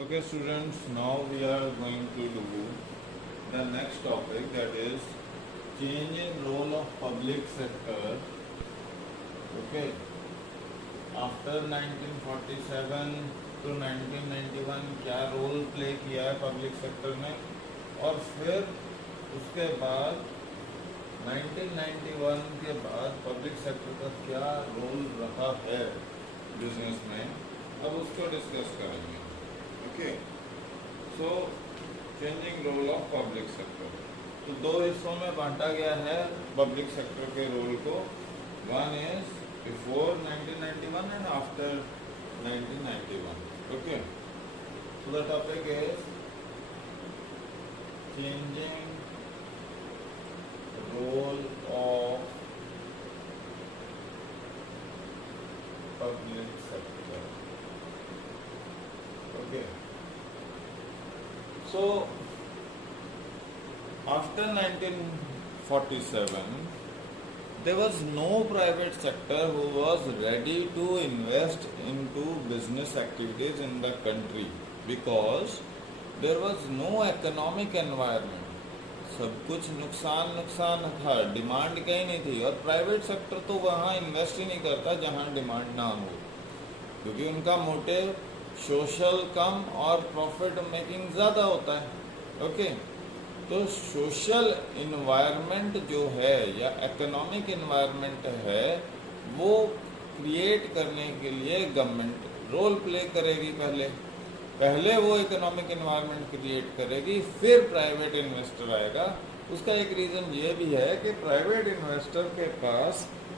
Okay, students, now we are going to do the next topic, that is change in role of public sector. Okay, after 1947 to 1991 क्या role play किया है public sector ने, और फिर उसके बाद 1991 के बाद पब्लिक सेक्टर का क्या रोल रहा है बिजनेस में, अब उसको डिस्कस करेंगे. Okay, so changing role of public sector. तो दो हिस्सों में बांटा गया है पब्लिक सेक्टर के रोल को. One is before 1991 and after 1991. Okay, so the topic is changing role of public sector. Okay. So, after 1947, there was no private sector who was ready to invest into business activities in the country because there was no economic environment. सब कुछ नुकसान था, डिमांड कहीं नहीं थी, और private sector तो वहाँ इन्वेस्ट ही नहीं करता जहाँ डिमांड ना हो, क्योंकि उनका मोटिव सोशल कम और प्रॉफिट मेकिंग ज़्यादा होता है. ओके, तो सोशल इन्वायरमेंट जो है या इकोनॉमिक इन्वायरमेंट है वो क्रिएट करने के लिए गवर्नमेंट रोल प्ले करेगी. पहले वो इकोनॉमिक इन्वायरमेंट क्रिएट करेगी, फिर प्राइवेट इन्वेस्टर आएगा. उसका एक रीज़न ये भी है कि प्राइवेट इन्वेस्टर के पास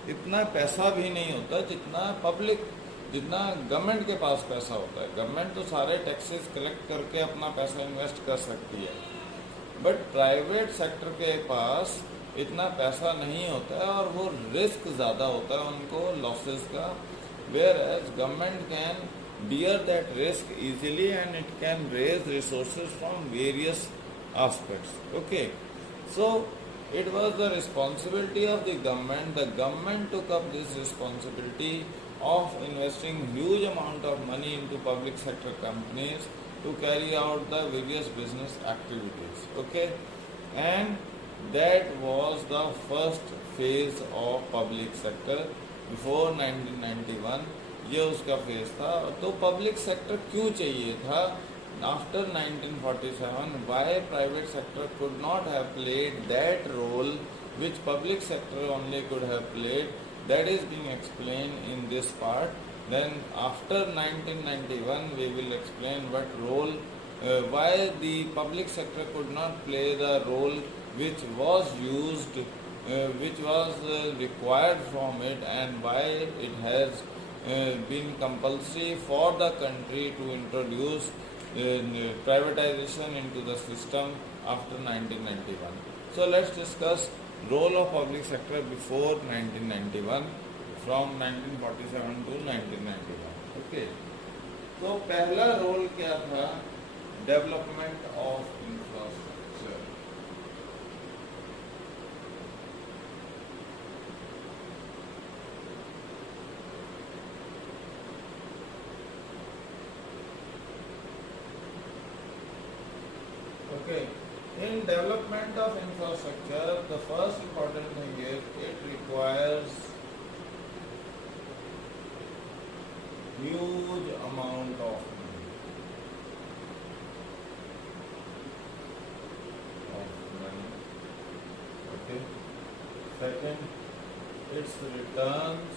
इतना पैसा भी नहीं होता जितना गवर्नमेंट के पास पैसा होता है. गवर्नमेंट तो सारे टैक्सेस कलेक्ट करके अपना पैसा इन्वेस्ट कर सकती है, बट प्राइवेट सेक्टर के पास इतना पैसा नहीं होता है और वो रिस्क ज़्यादा होता है उनको लॉसेस का. Whereas government can bear that risk easily and it can raise resources from various aspects. Okay, so it was the responsibility of the government. The government took up this responsibility of investing huge amount of money into public sector companies to carry out the various business activities. Okay, and that was the first phase of public sector before 1991. ये उसका फेज था. तो public sector क्यों चाहिए था after 1947? Why private sector could not have played that role which public sector only could have played, that is being explain in this part. Then after 1991 we will explain what role, why the public sector could not play the role which was used, which was required from it, and why it has been compulsory for the country to introduce privatization into the system after 1991. So let's discuss role of public sector before 1991, from 1947 to 1991. Okay, तो पहला रोल क्या था? Development of infrastructure. Okay, in development of infrastructure, the first important thing is it requires huge amount of money. Okay. Second, its returns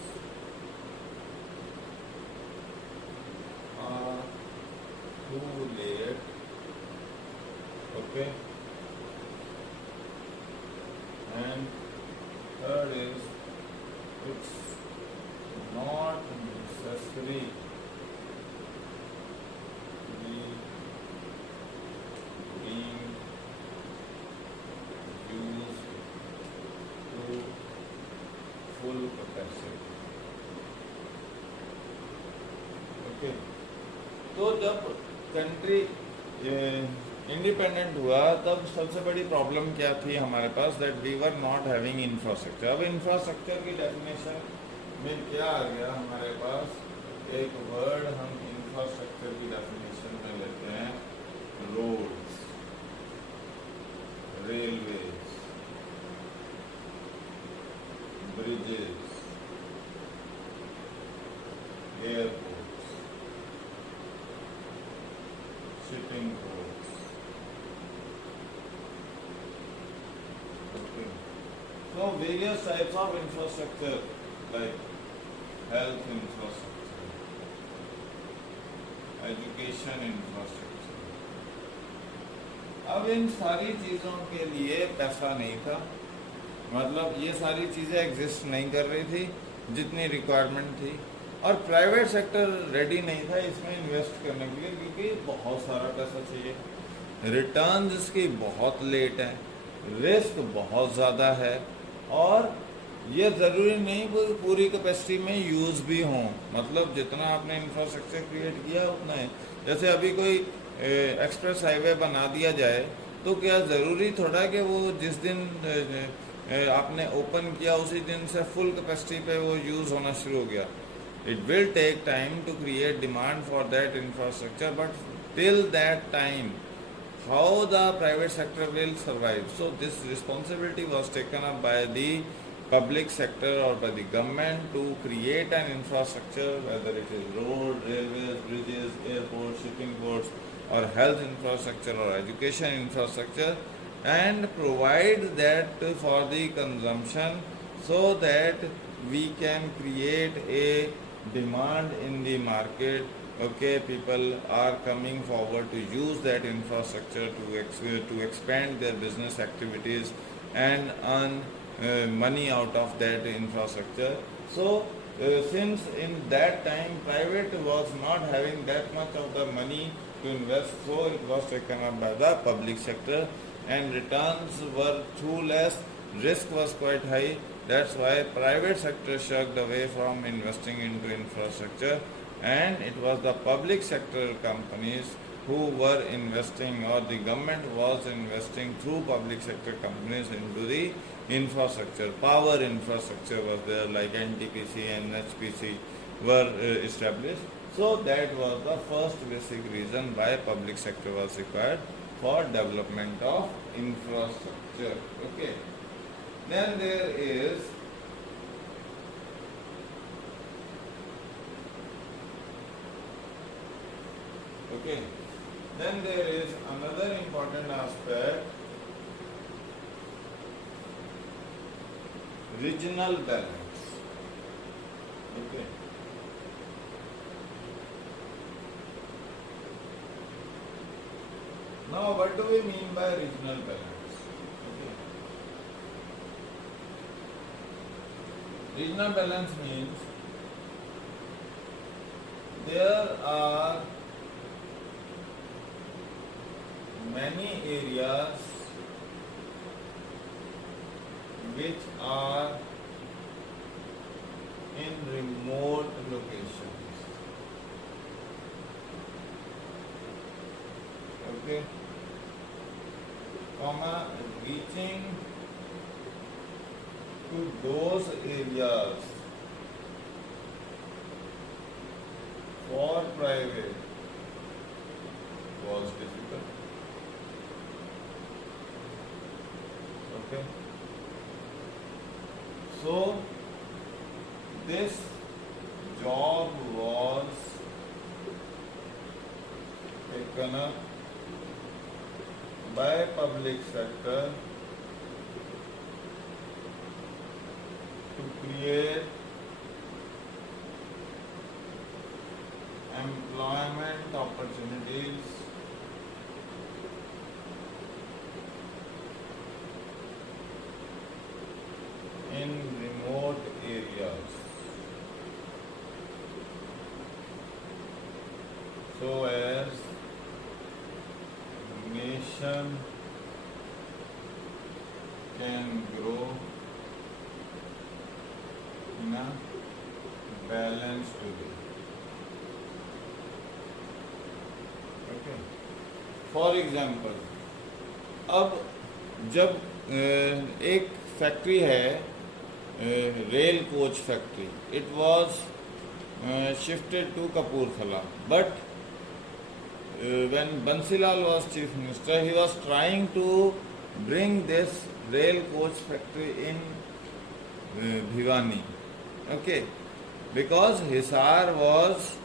are too late. Okay, and third is it's not necessary to be being used to full capacity. Okay, तो जब country independent हुआ तब सबसे बड़ी प्रॉब्लम क्या थी हमारे पास? That we were not having infrastructure. अब इंफ्रास्ट्रक्चर की डेफिनेशन में क्या आ गया हमारे पास? एक वर्ड हम इंफ्रास्ट्रक्चर की डेफिनेशन में लेते हैं. shipping ports. Okay. So various types of infrastructure like health infrastructure, education infrastructure. अब इन सारी चीज़ों के लिए पैसा नहीं था, मतलब ये सारी चीज़ें एग्जिस्ट नहीं कर रही थी जितनी रिक्वायरमेंट थी, और प्राइवेट सेक्टर रेडी नहीं था इसमें इन्वेस्ट करने के लिए क्योंकि बहुत सारा पैसा चाहिए, रिटर्न्स इसकी बहुत लेट है, रिस्क बहुत ज़्यादा है, और ये ज़रूरी नहीं कि पूरी कैपेसिटी में यूज़ भी हों, मतलब जितना आपने इंफ्रास्ट्रक्चर क्रिएट किया उतना है। जैसे अभी कोई एक्सप्रेस हाईवे बना दिया जाए तो क्या ज़रूरी थोड़ा कि वो जिस दिन आपने ओपन किया उसी दिन से फुल कैपेसिटी पे वो यूज़ होना शुरू हो गया। It will take time to create demand for that infrastructure, but till that time how the private sector will survive. So this responsibility was taken up by the public sector or by the government to create an infrastructure, whether it is road, railways, bridges, airports, shipping ports, or health infrastructure or education infrastructure, and provide that for the consumption so that we can create a demand in the market. Okay, people are coming forward to use that infrastructure to expand their business activities and earn money out of that infrastructure. So since in that time private was not having that much of the money to invest, so it was taken up by the public sector, and returns were too less, risk was quite high. That's why private sector shirked away from investing into infrastructure, and it was the public sector companies who were investing, or the government was investing through public sector companies into the infrastructure. Power infrastructure was there, like NTPC and HPC were established. So that was the first basic reason why public sector was required for development of infrastructure. Okay. Then there is okay. Then there is another important aspect, regional balance. Okay. Now, what do we mean by regional balance? Okay. Regional balance means there are many areas which are in remote locations. Okay, reaching to those areas for private was difficult. Okay. So this job was taken up by public sector to create employment opportunities in remote areas, so as nation can grow in a balanced way. Okay. For example, अब जब एक फैक्ट्री है, rail coach factory, it was shifted to Kapurthala, but when Bansilal was chief minister, he was trying to bring this rail coach factory in Bhiwani. Okay, because Hisar was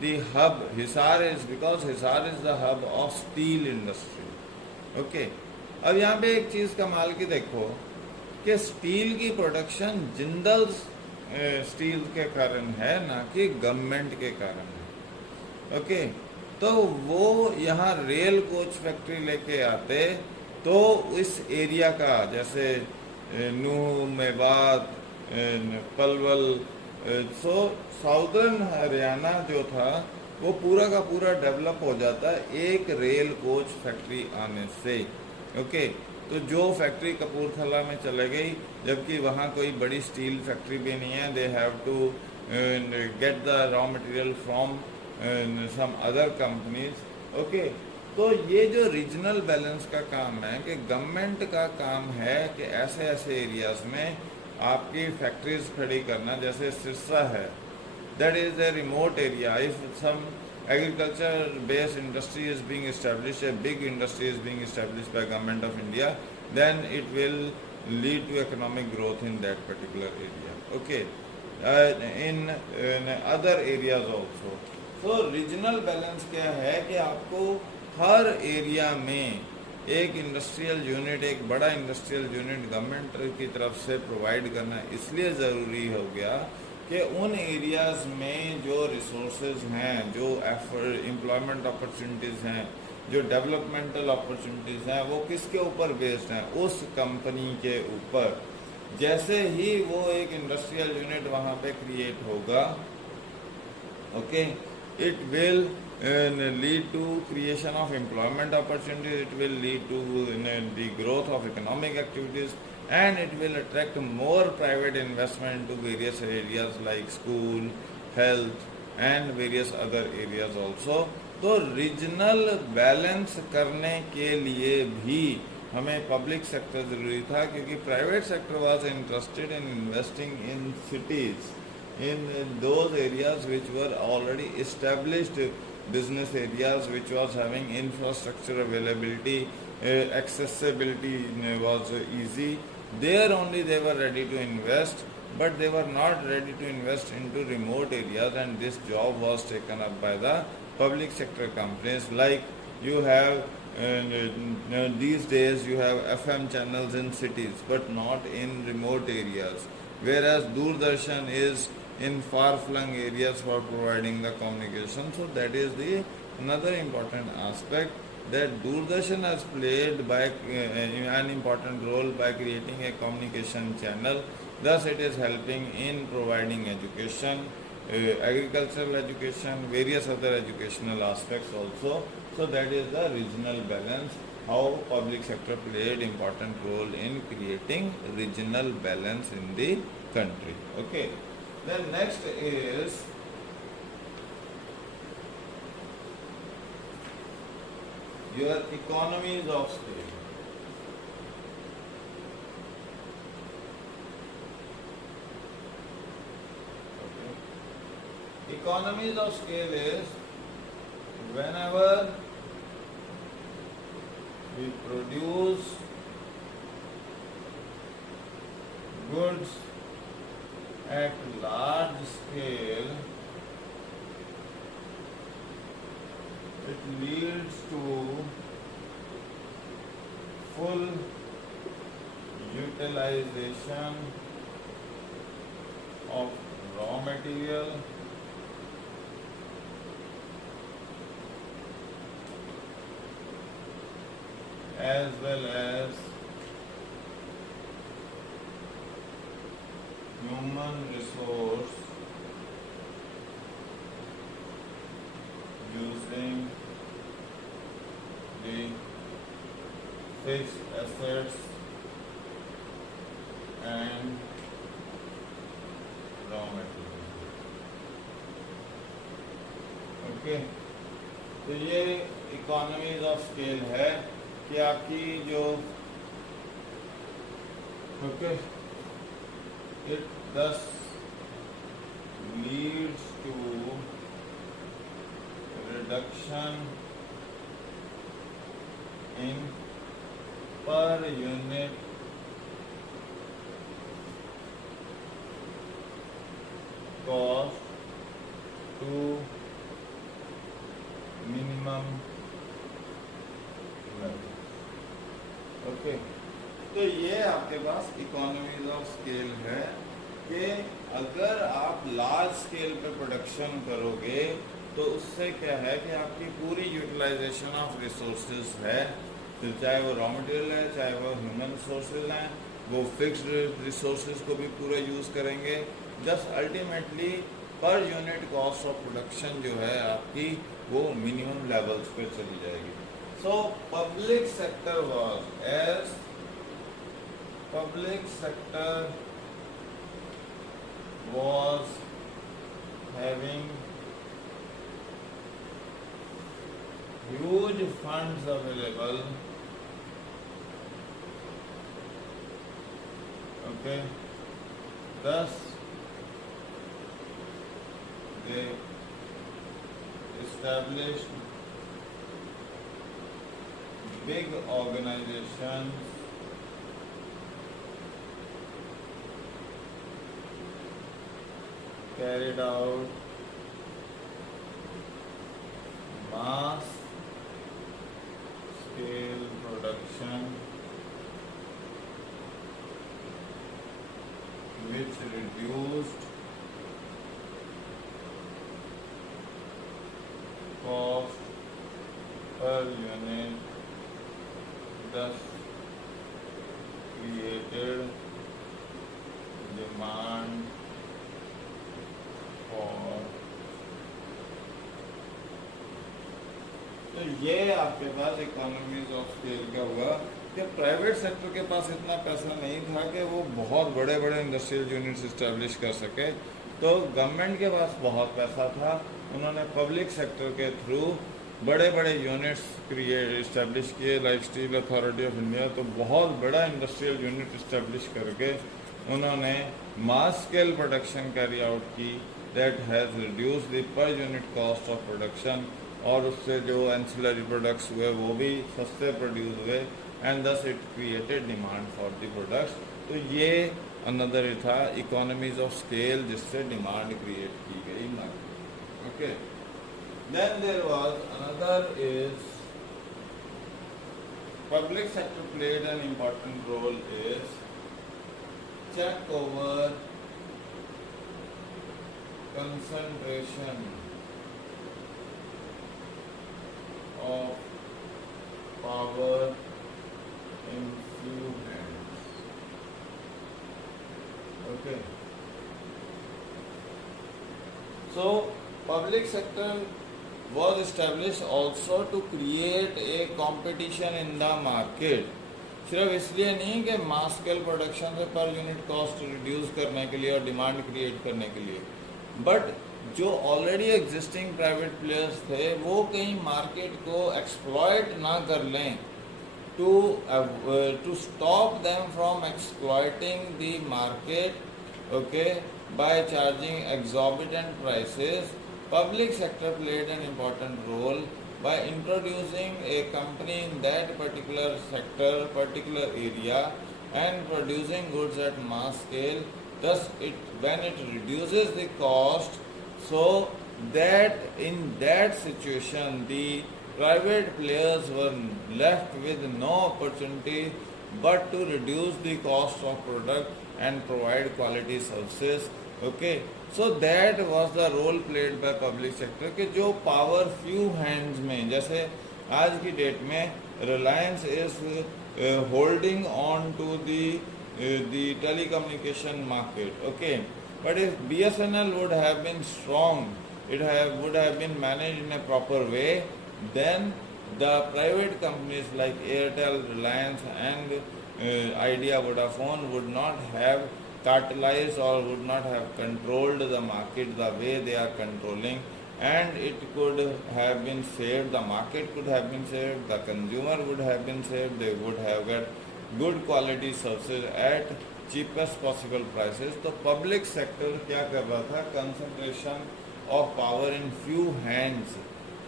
the hub. Hisar is because Hisar is the hub of steel industry. Okay. अब यहाँ पे एक चीज़ कमाल की देखो कि स्टील की प्रोडक्शन जिंदल स्टील के कारण है, ना कि गवर्नमेंट के कारण है। ओके, तो वो यहाँ रेल कोच फैक्ट्री लेके आते तो इस एरिया का, जैसे नूह, मेवात, पलवल, सो साउदर्न हरियाणा जो था वो पूरा का पूरा डेवलप हो जाता है एक रेल कोच फैक्ट्री आने से। ओके, तो जो फैक्ट्री कपूरथला में चले गई, जबकि वहाँ कोई बड़ी स्टील फैक्ट्री भी नहीं है, they have to get the raw material from some other companies. Okay, तो ये जो रीजनल बैलेंस का काम है कि गवर्नमेंट का काम है कि ऐसे ऐसे एरियाज में आपकी फैक्ट्रीज खड़ी करना, जैसे सिरसा है, that is a remote area. If some agriculture based industry is being established, a big industry is being established by government of India, then it will lead to economic growth in that particular area. Okay, in other areas also. So regional balance क्या है कि आपको हर एरिया में एक industrial unit, एक बड़ा industrial unit government की तरफ से प्रोवाइड करना इसलिए ज़रूरी हो गया कि उन एरियाज़ में जो रिसोर्सेज हैं, जो एम्प्लॉयमेंट अपॉर्चुनिटीज़ हैं, जो डेवलपमेंटल अपॉर्चुनिटीज़ हैं, वो किसके ऊपर बेस्ड हैं? उस कंपनी के ऊपर। जैसे ही वो एक इंडस्ट्रियल यूनिट वहाँ पे क्रिएट होगा, okay, it will lead to creation of employment opportunities, it will lead to the growth of economic activities, and it will attract more private investment into various areas like school, health and various other areas also. तो regional balance करने के लिए भी हमें public sector ज़रूरी था, क्योंकि private sector was interested in investing in cities, in those areas which were already established business areas, which was having infrastructure availability, accessibility was easy. There only they were ready to invest, but they were not ready to invest into remote areas, and this job was taken up by the public sector companies. Like you have these days you have FM channels in cities but not in remote areas, whereas Doordarshan is in far-flung areas for providing the communication. So that is the another important aspect, that Doordarshan has played by an important role by creating a communication channel. Thus it is helping in providing education, agricultural education, various other educational aspects also. So that is the regional balance, how public sector played important role in creating regional balance in the country. Okay. Then next is your economies of scale. Okay. Economies of scale is whenever we produce goods at large scale, it leads to full utilization of raw material as well as human resource using the fixed assets and raw material. Okay, तो ये economies of scale है कि आपकी जो okay it thus leads to reduction in per unit cost to minimum level. Okay, तो ये आपके पास economies of scale है कि अगर आप लार्ज स्केल पे प्रोडक्शन करोगे तो उससे क्या है कि आपकी पूरी यूटिलाइजेशन ऑफ रिसोर्सेज है, फिर चाहे वो रॉ मटेरियल है चाहे वो ह्यूमन रिसोर्सेज हैं, वो फिक्स्ड रिसोर्सेज को भी पूरा यूज़ करेंगे। Just ultimately per unit cost of production जो है आपकी वो मिनिमम लेवल्स पे चली जाएगी। So public sector was as public sector was having huge funds available, okay, thus they established big organizations carried out mass scale production which reduced cost per unit, thus created demand for। तो ये आपके पास economies of scale का हुआ कि private sector के पास इतना पैसा नहीं था कि वो बहुत बड़े बड़े इंडस्ट्रियल यूनिट्स इस्टेब्लिश कर सके, तो गवर्नमेंट के पास बहुत पैसा था, उन्होंने पब्लिक सेक्टर के थ्रू बड़े बड़े यूनिट्स क्रिएट इस्टेब्लिश किए, like steel authority of India. तो बहुत बड़ा इंडस्ट्रियल यूनिट इस्टेब्लिश करके उन्होंने mass scale production carry out की, that has reduce the per unit cost of production, और उससे जो एंसिलरी प्रोडक्ट्स हुए वो भी सस्ते प्रोड्यूस हुए, and thus it created demand for the products. तो ये अनदर था इकोनॉमीज ऑफ स्केल जिससे डिमांड क्रिएट की गई market. Okay, then there was another is public sector played an important role is check over concentration of power in few hands. Okay. So public sector was established also to create a competition in the market। सिर्फ इसलिए नहीं कि मास scale production से पर unit cost reduce करने के लिए और डिमांड क्रिएट करने के लिए, बट जो ऑलरेडी एग्जिस्टिंग प्राइवेट प्लेयर्स थे वो कहीं मार्केट को एक्सप्लॉयट ना कर लें, to stop them from exploiting the market, okay, by charging exorbitant prices, public sector played an important role by introducing a company in that particular sector, particular area, and producing goods at mass scale. Thus, when it reduces the cost, so that in that situation the private players were left with no opportunity but to reduce the cost of product and provide quality services। Okay, so that was the role played by public sector कि जो power few hands में, जैसे आज की डेट में Reliance is holding on to the telecommunication market, okay, but if BSNL would have been strong, would have been managed in a proper way, then the private companies like Airtel, Reliance and Idea, Vodafone would not have cartelized or would not have controlled the market the way they are controlling, and it could have been saved, the market could have been saved, the consumer would have been saved, they would have got good quality services at cheapest possible prices। तो public sector क्या कर रहा था, concentration of power in few hands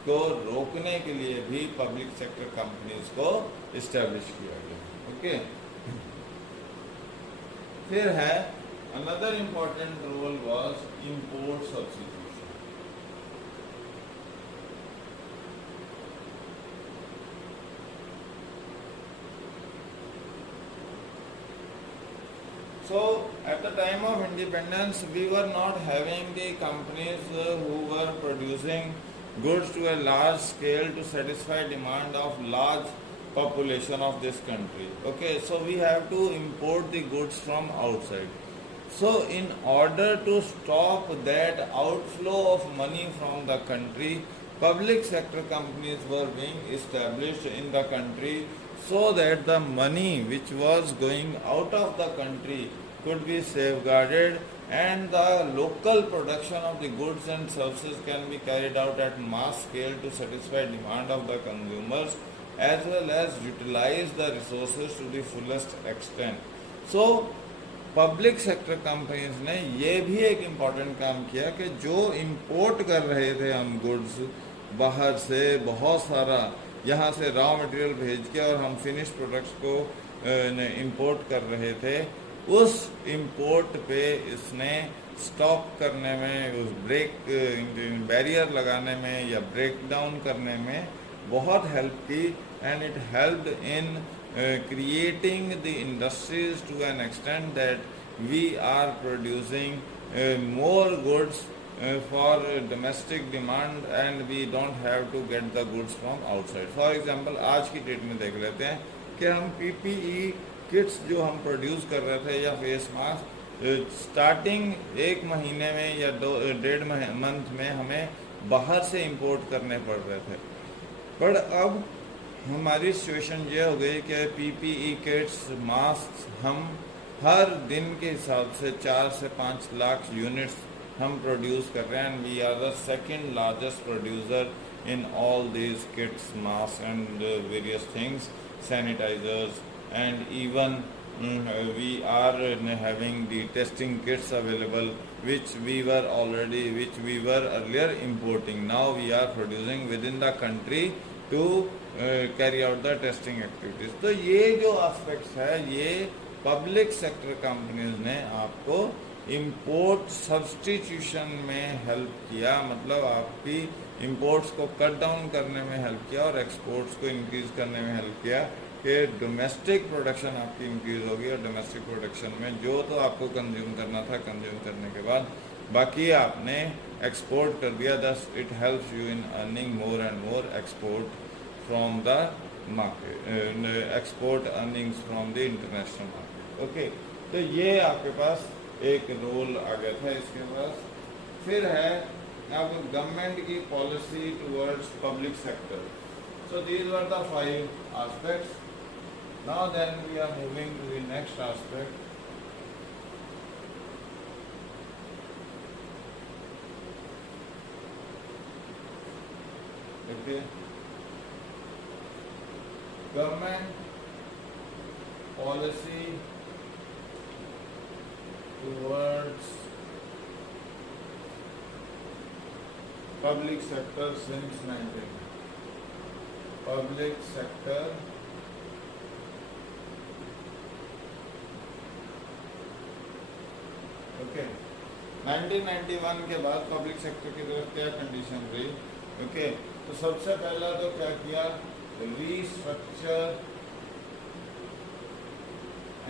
को रोकने के लिए भी पब्लिक सेक्टर कंपनीज को इस्टेब्लिश किया गया। ओके, फिर है another important role was import substitution। So at the time of independence, we were not having the companies who were producing goods to a large scale to satisfy demand of large population of this country. Okay, so we have to import the goods from outside. So in order to stop that outflow of money from the country, public sector companies were being established in the country so that the money which was going out of the country could be safeguarded and the local production of the goods and services can be carried out at mass scale to satisfy demand of the consumers as well as utilize the resources to the fullest extent. So public sector companies ने ये भी एक इम्पॉर्टेंट काम किया कि जो इंपोर्ट कर रहे थे हम गुड्स बाहर से बहुत सारा यहाँ से रॉ मटेरियल भेज के और हम फिनिश प्रोडक्ट्स को इंपोर्ट कर रहे थे, उस इंपोर्ट पे इसने स्टॉप करने में, उस बैरियर लगाने में या ब्रेक डाउन करने में बहुत हेल्प की and it helped in creating the industries to an extent that we are producing more goods for domestic demand and we don't have to get the goods from outside. For example, आज की डेट में देख लेते हैं कि हम PPE kits जो हम प्रोड्यूस कर रहे थे या फेस मास्क स्टार्टिंग एक महीने में या डेढ़ मंथ में हमें बाहर से इंपोर्ट करने पड़ रहे थे, पर अब हमारी सिचुएशन ये हो गई कि पीपीई किट्स मास्क हम हर दिन के हिसाब से 4 से 5 लाख यूनिट्स हम प्रोड्यूस कर रहे हैं and we are the second largest producer in all these kits mask and various things, sanitizers and even we are having the testing kits available which we were earlier importing. Now we are producing within the country to carry out the testing activities. तो ये जो एस्पेक्ट्स है ये public sector companies ने आपको import substitution में हेल्प किया, मतलब आपकी इंपोर्ट्स को कट डाउन करने में हेल्प किया और एक्सपोर्ट्स को इंक्रीज करने में हेल्प किया कि डोमेस्टिक प्रोडक्शन आपकी इंक्रीज होगी और डोमेस्टिक प्रोडक्शन में जो तो आपको कंज्यूम करना था कंज्यूम करने के बाद बाकी आपने एक्सपोर्ट कर दिया. Thus it helps you in earning more and more export from the market, export earnings from the international market. Okay, तो ये आपके पास एक रोल आ गया था इसके पास. फिर है अब गवर्नमेंट की policy towards public sector. So these were the 5 aspects. Now then we are moving to the next aspect. Okay. Government policy towards public sector since 19. Public sector okay 1991 के बाद पब्लिक सेक्टर की तरफ क्या कंडीशन रही. ओके, तो सबसे पहला तो क्या किया, restructure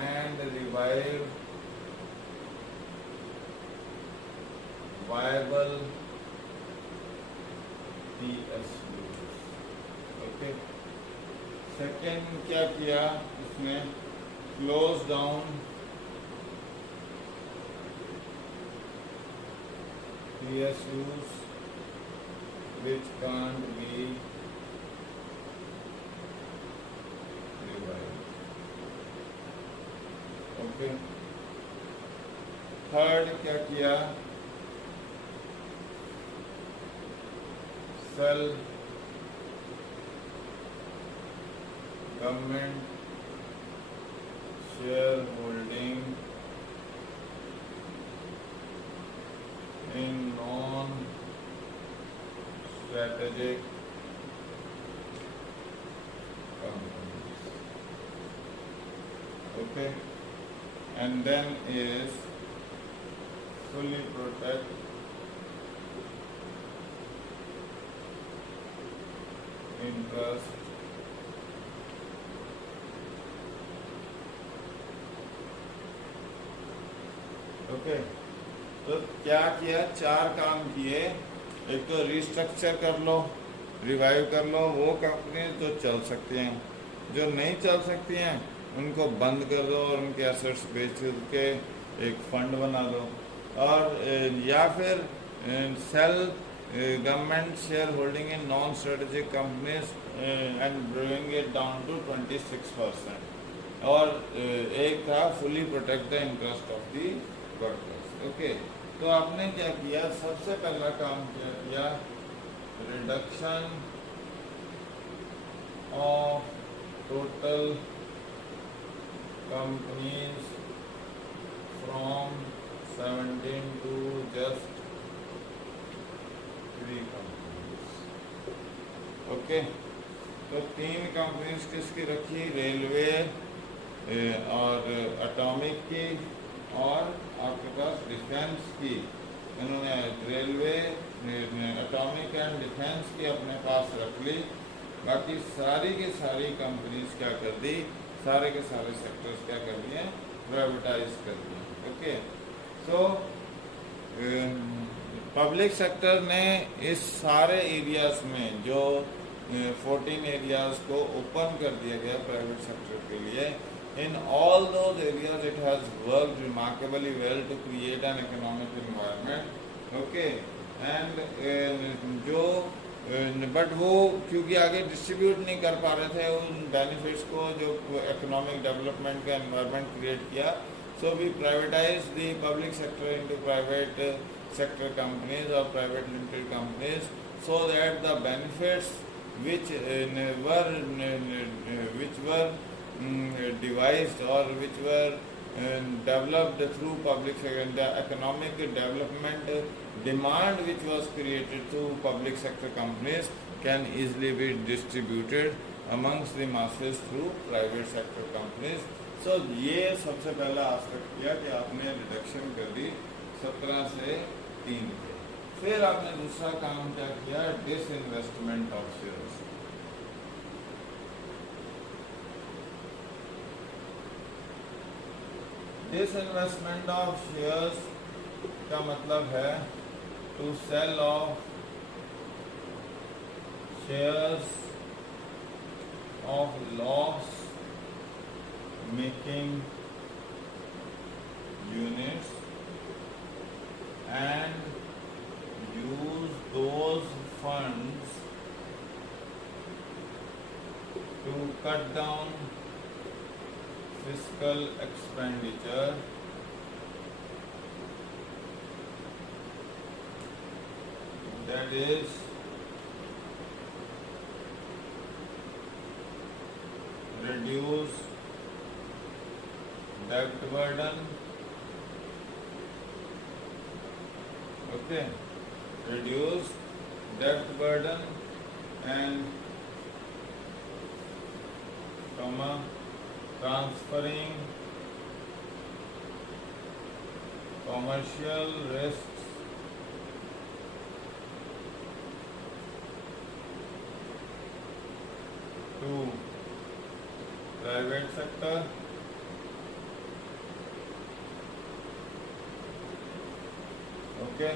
and revive viable PSUs. Okay, second क्या किया इसने, close down PSUs which can't be okay. Third क्या किया, sell government share holding in non strategic companies. Okay, and then is fully protect interest okay, तो क्या किया, 4 काम किए। एक तो रिस्ट्रक्चर कर लो, रिवाइव कर लो वो कंपनी जो चल सकती हैं, जो नहीं चल सकती हैं उनको बंद कर दो और उनके एसेट्स बेच के एक फंड बना दो। और या फिर sell government share holding in non strategic companies and bring it down to 26%। और एक था fully protect the interest of the workers. Okay, तो आपने क्या किया, सबसे पहला काम क्या किया, reduction of total companies from 17 to just 3 companies. Okay, तो 3 कंपनीज किसकी रखी, रेलवे और एटॉमिक की और आपके पास डिफेंस की। इन्होंने रेलवे, एटॉमिक एंड डिफेंस की अपने पास रख ली। बाकी सारी की सारी कंपनीज क्या कर दी, सारे के सारे सेक्टर्स क्या कर दिए, प्राइवेटाइज कर दिए। ओके, सो पब्लिक सेक्टर ने इस सारे एरियाज में जो 14 एरियाज को ओपन कर दिया गया प्राइवेट सेक्टर के लिए, in all those areas it has worked remarkably well to create an economic environment. Okay, and जो बट वो क्योंकि आगे डिस्ट्रीब्यूट नहीं कर पा रहे थे उन बेनिफिट्स को जो इकोनॉमिक डेवलपमेंट का एनवायरनमेंट क्रिएट किया, so we privatize the public sector into private sector companies और private limited companies, so that the benefits which were devised or which were developed through public sector, the economic development demand which was created through public sector companies can easily be distributed amongst the masses through private sector companies. So ये सबसे पहला आस्पेक्ट किया कि आपने रिडक्शन कर दी 17 से 3 पे। फिर आपने दूसरा काम क्या किया, disinvestment of shares. Disinvestment of shares का मतलब है to sell off shares of loss making units and use those funds to cut down fiscal expenditure that is reduce debt burden, okay, reduce debt burden and transferring commercial risks to private sector, okay,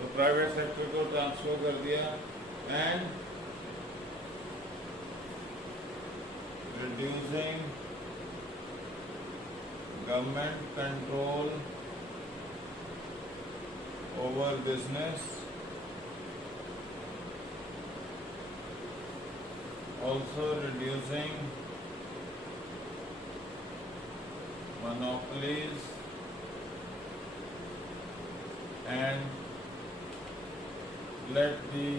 तो private sector को ट्रांसफर कर दिया and reducing government control over business, also reducing monopolies and let the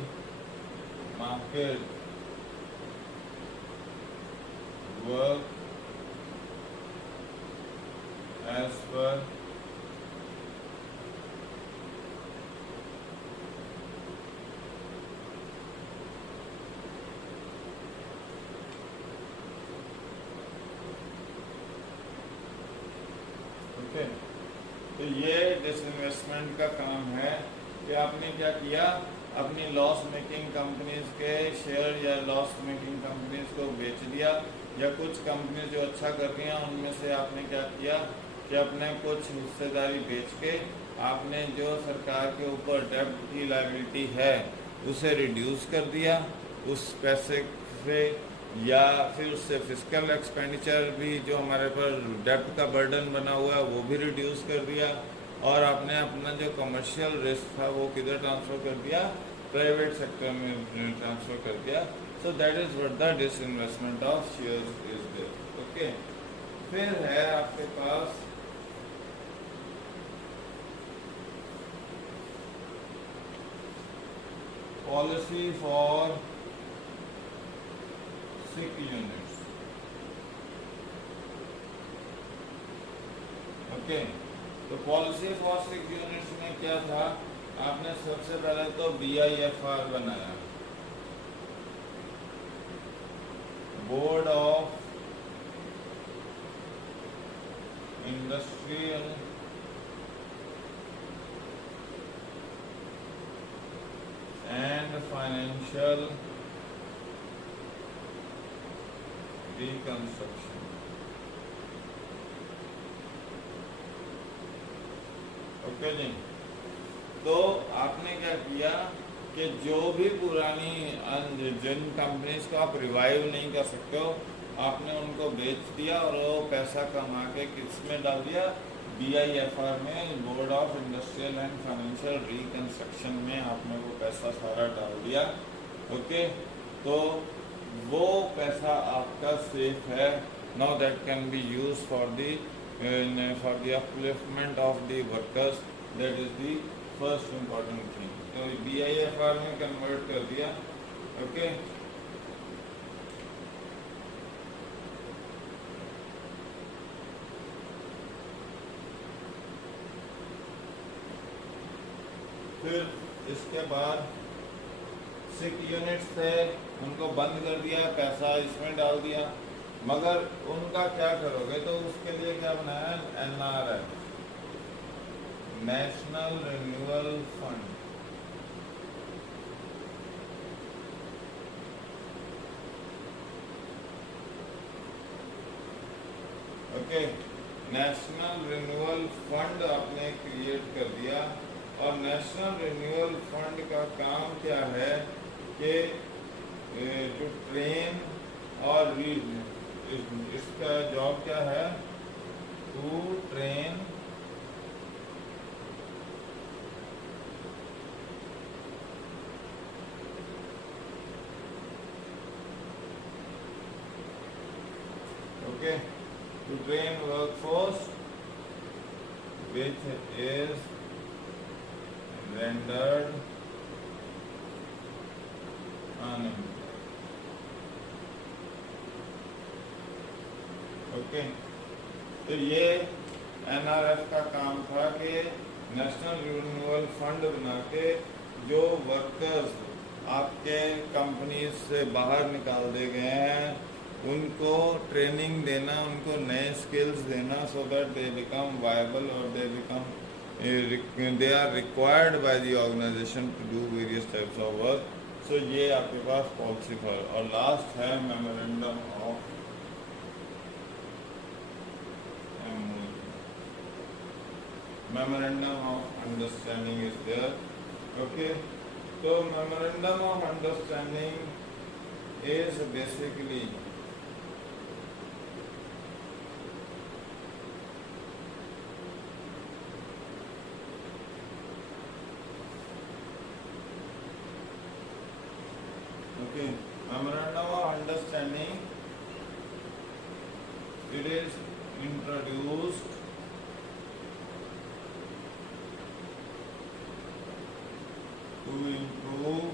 market work as per okay. तो ये डिसइन्वेस्टमेंट का काम है कि आपने क्या किया, अपनी लॉस मेकिंग कंपनीज के शेयर या लॉस मेकिंग कंपनीज को बेच दिया, या कुछ कंपनीज जो अच्छा कर रही हैं उनमें से आपने क्या किया कि अपने कुछ हिस्सेदारी बेच के आपने जो सरकार के ऊपर डेब्ट की लायबिलिटी है उसे रिड्यूस कर दिया उस पैसे से, या फिर उससे फिजिकल एक्सपेंडिचर भी जो हमारे पर डेब्ट का बर्डन बना हुआ है वो भी रिड्यूस कर दिया, और आपने अपना जो कमर्शियल रिस्क था वो किधर ट्रांसफ़र कर दिया, प्राइवेट सेक्टर में ट्रांसफ़र कर दिया। So that is what the disinvestment of shares is there. Okay, फिर है आपके पास policy for sick units. Okay, तो पॉलिसी फॉर सिक यूनिट्स में क्या था, आपने सबसे पहले तो BIFR बनाया, board of industrial and financial reconstruction. Okay जी, तो आपने क्या किया कि जो भी पुरानी जिन कंपनीज को आप रिवाइव नहीं कर सकते हो आपने उनको बेच दिया और वो पैसा कमा के किस में डाल दिया, BIFR में, board of industrial and financial reconstruction में आपने वो पैसा सारा डाल दिया। ओके, तो वो पैसा आपका सेफ है, now that can be use for the upliftment of the workers, that is the first important thing. तो BIFR में कन्वर्ट कर दिया। ओके, फिर इसके बाद सिक यूनिट्स थे उनको बंद कर दिया, पैसा इसमें डाल दिया, मगर उनका क्या करोगे, तो उसके लिए क्या बनाया, NRF, national renewal fund. Okay, national renewal fund आपने क्रिएट कर दिया, और नेशनल रिन्यूअल फंड का काम क्या है कि टू ट्रेन और इसका जॉब क्या है, to train to train workforce which is rendered unemployed. ओके, तो ये NRF का काम था कि नेशनल रिन्यूअल फंड बना के जो वर्कर्स आपके कंपनीज से बाहर निकाल दे गए हैं उनको ट्रेनिंग देना, उनको नए स्किल्स देना, so that they become viable और they are required by the organisation to do various types of work. So ये आपके पास पॉलिसी फॉर, और लास्ट है memorandum of understanding is there. Okay, तो memorandum of understanding is basically memorandum of understanding, it is introduced to improve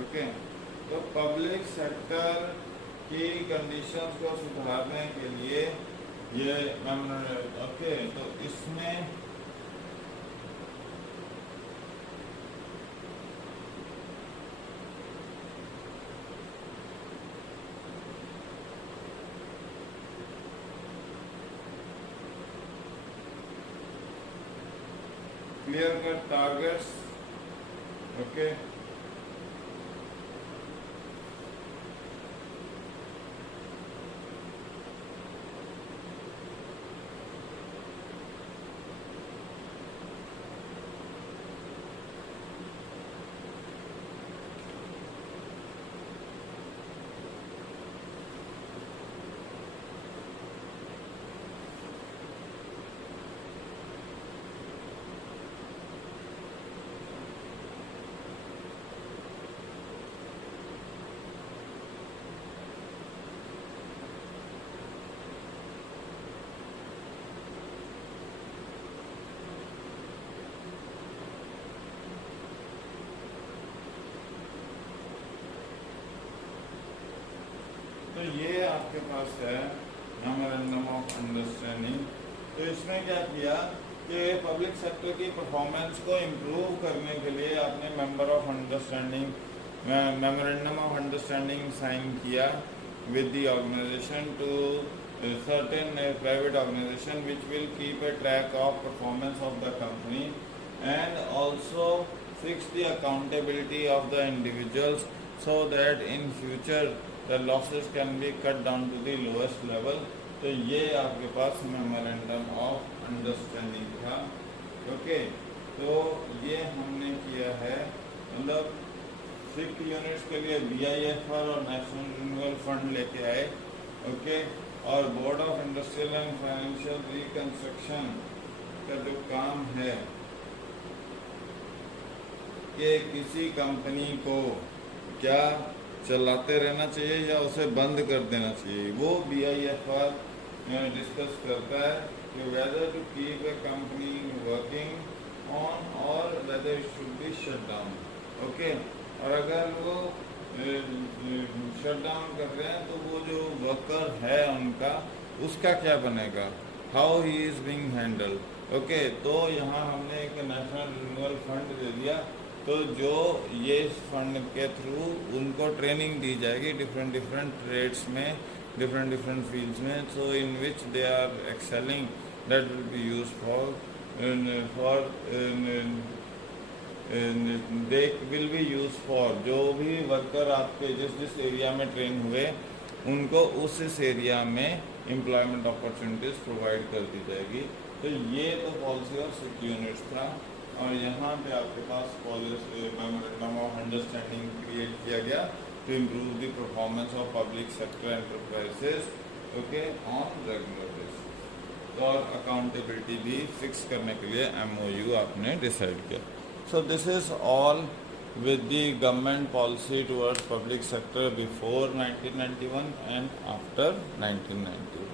okay, तो public sector की conditions को सुधारने के लिए ये ओके, तो इसमें clear cut targets. Okay. तो ये आपके पास है मेमोरेंडम ऑफ अंडरस्टैंडिंग। तो इसमें क्या किया कि पब्लिक सेक्टर की परफॉर्मेंस को इम्प्रूव करने के लिए आपने मेमोरेंडम ऑफ अंडरस्टैंडिंग साइन किया with the organisation to certain private organization which will keep a track of performance of the company and also fix the accountability of the individuals so that in future the losses can be cut down to the lowest level। तो ये आपके पास memorandum of understanding था। ओके, तो ये हमने किया है, मतलब 6 यूनिट्स के लिए BIFR और नेशनल रिन्यूअल फंड लेके आए। ओके, और board of industrial and financial reconstruction का जो काम है कि किसी कंपनी को क्या चलाते रहना चाहिए या उसे बंद कर देना चाहिए, वो BIFR डिस्कस करता है कि whether to keep a company working on और whether it should be shut down. Okay, और अगर वो शट डाउन कर रहे हैं तो वो जो वर्कर है उनका, उसका क्या बनेगा, how he is being handle. Okay, तो यहाँ हमने एक नेशनल रिन्यूअल फंड दे दिया, तो जो ये फंड के थ्रू उनको ट्रेनिंग दी जाएगी डिफरेंट ट्रेड्स में, डिफरेंट फील्ड्स में, so in which they are excelling, that will be use for they will be use for, जो भी वर्कर आपके जिस एरिया में ट्रेन हुए उनको उस एरिया में एम्प्लॉयमेंट अपॉर्चुनिटीज़ प्रोवाइड कर दी जाएगी। तो ये तो पॉलिसी ऑफ 6 यूनिट्स था, और यहाँ पे आपके पास policy memorandum of understanding create किया गया to improve the performance of public sector enterprises, okay, on regular basis. तो और अकाउंटेबिलिटी भी फिक्स करने के लिए MOU आपने डिसाइड किया। So this is all with the government policy towards public sector before 1991 and after 1991।